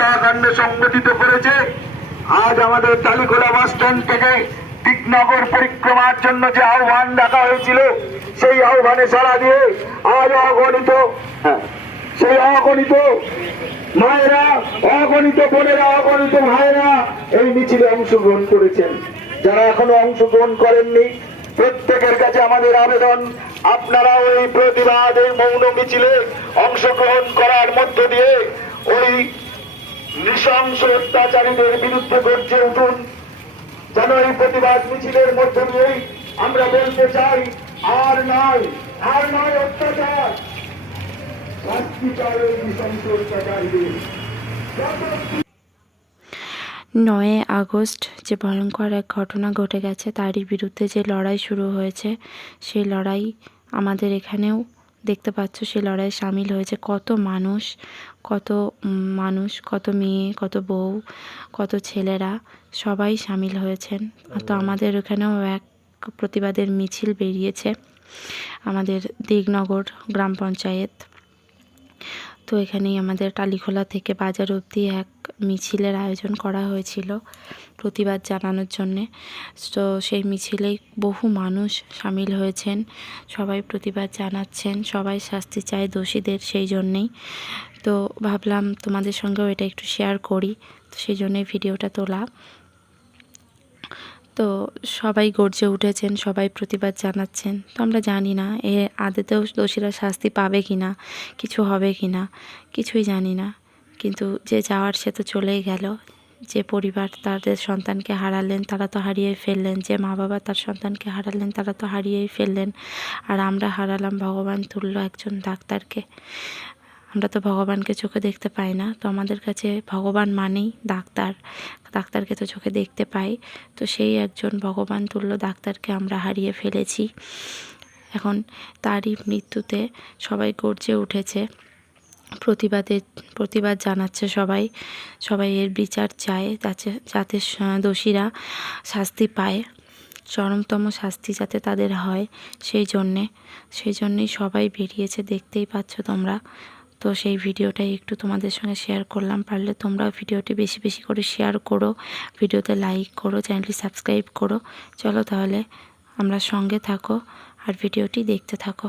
হত্যাকাণ্ড সংগঠিত করেছে। আজ আমাদের টালিখোলা বাস স্ট্যান্ড থেকে দিকনগর পরিক্রমার জন্য যে আহ্বান ডাকা হয়েছিল, সেই আহ্বানে সাড়া দিয়ে আজ অগণিত মায়েরা, অগণিত বোনেরা, অগণিত ভাইয়েরা এই মিছিলে অংশগ্রহণ করেছেন। যারা এখনো অংশগ্রহণ করেননি, প্রত্যেকের কাছে আমাদের আবেদন, আপনারাও এই প্রতিবাদ, এই মৌন মিছিলে অংশগ্রহণ করার মধ্য দিয়ে ওই নৃশংস অত্যাচারীদের বিরুদ্ধে গর্জে উঠুন। যেন এই প্রতিবাদ মিছিলের মধ্য দিয়েই আমরা বলতে চাই, আর নয় অত্যাচার, শাস্তি চাই ওই নৃশংস অত্যাচারীদের। 9 আগস্ট যে ভয়ঙ্কর এক ঘটনা ঘটে গেছে, তারই বিরুদ্ধে যে লড়াই শুরু হয়েছে, সেই লড়াই আমাদের এখানেও দেখতে পাচ্ছ। সেই লড়াইয়ে সামিল হয়েছে কত মানুষ, কত মেয়ে, কত বউ, কত ছেলেরা, সবাই সামিল হয়েছেন। তো আমাদের এখানেও এক প্রতিবাদের মিছিল বেরিয়েছে আমাদের দিকনগর গ্রাম পঞ্চায়েত। তো এখানেই আমাদের টালিখোলা থেকে বাজার অবধি এক মিছিলের আয়োজন করা হয়েছিল প্রতিবাদ জানানোর জন্যে। তো সেই মিছিলেই বহু মানুষ সামিল হয়েছেন, সবাই প্রতিবাদ জানাচ্ছেন, সবাই শাস্তি চায় দোষীদের। সেই জন্যেই তো ভাবলাম তোমাদের সঙ্গেও এটা একটু শেয়ার করি, তো সেই জন্যই ভিডিওটা তোলা। তো সবাই গর্জে উঠেছেন, সবাই প্রতিবাদ জানাচ্ছেন। তো আমরা জানি না আদতেও দোষীরা শাস্তি পাবে কি না, কিছু হবে কি না, কিছুই জানি না। কিন্তু যে যাওয়ার সে তো চলেই গেল। যে পরিবার তাদের সন্তানকে হারালেন, তারা তো হারিয়েই ফেললেন। যে মা বাবা তার সন্তানকে হারালেন, তারা তো হারিয়েই ফেললেন। আর আমরা হারালাম ভগবান তুল্য একজন ডাক্তারকে। আমরা তো ভগবানকে চোখে দেখতে পাই না, তো আমাদের কাছে ভগবান মানেই ডাক্তারকে তো চোখে দেখতে পাই। তো সেই একজন ভগবান তুল্য ডাক্তারকে আমরা হারিয়ে ফেলেছি। এখন তারই মৃত্যুতে সবাই গর্জে উঠেছে, প্রতিবাদ জানাচ্ছে সবাই এর বিচার চায়, যাতে দোষীরা শাস্তি পায়, চরমতম শাস্তি যাতে তাদের হয়। সেই জন্যেই সবাই বেরিয়েছে, দেখতেই পাচ্ছ তোমরা। তো সেই ভিডিওটাই একটু তোমাদের সঙ্গে শেয়ার করলাম। পারলে তোমরা ভিডিওটি বেশি বেশি করে শেয়ার করো, ভিডিওতে লাইক করো, চ্যানেলটি সাবস্ক্রাইব করো। চলো তাহলে আমরা সঙ্গে থাকো আর ভিডিওটি দেখতে থাকো।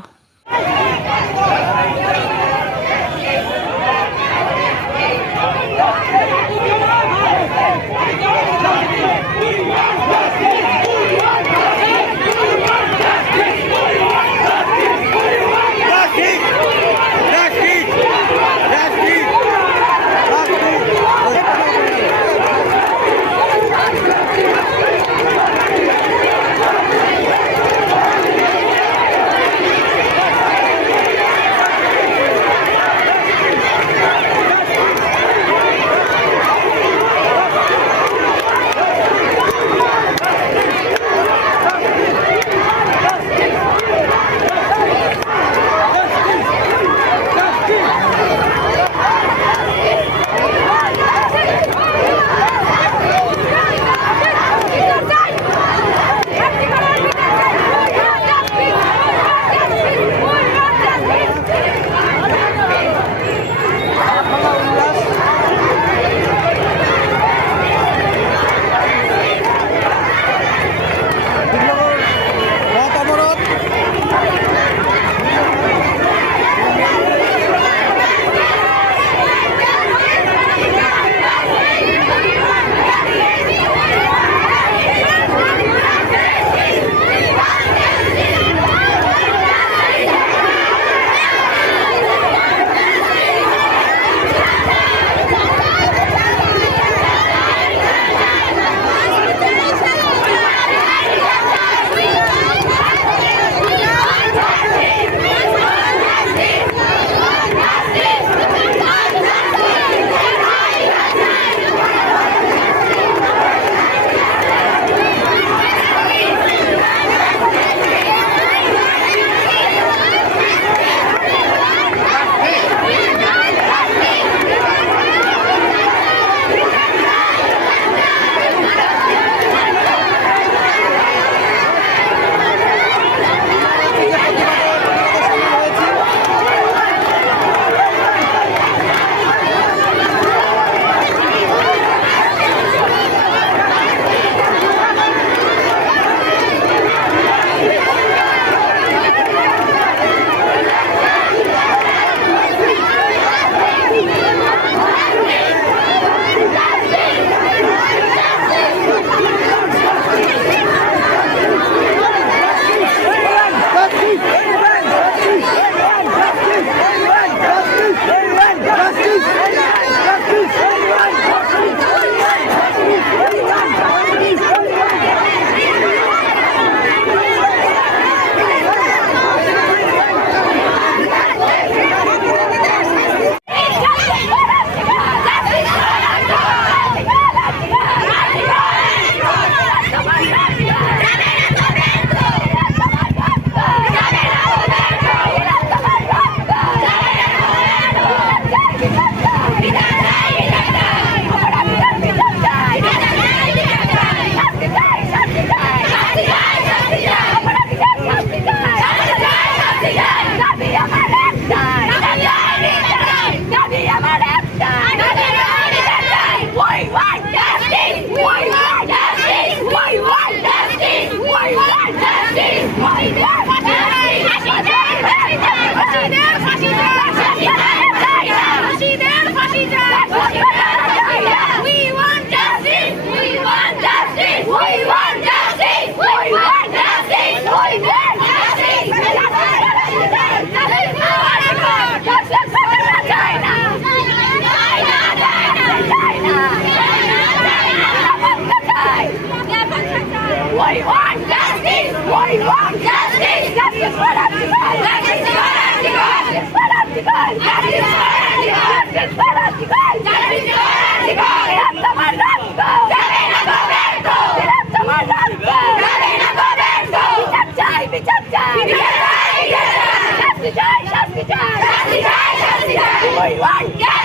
শাস্তি চাই, শাস্তি চাই, শাস্তি চাই, শাস্তি চাই। We want justice.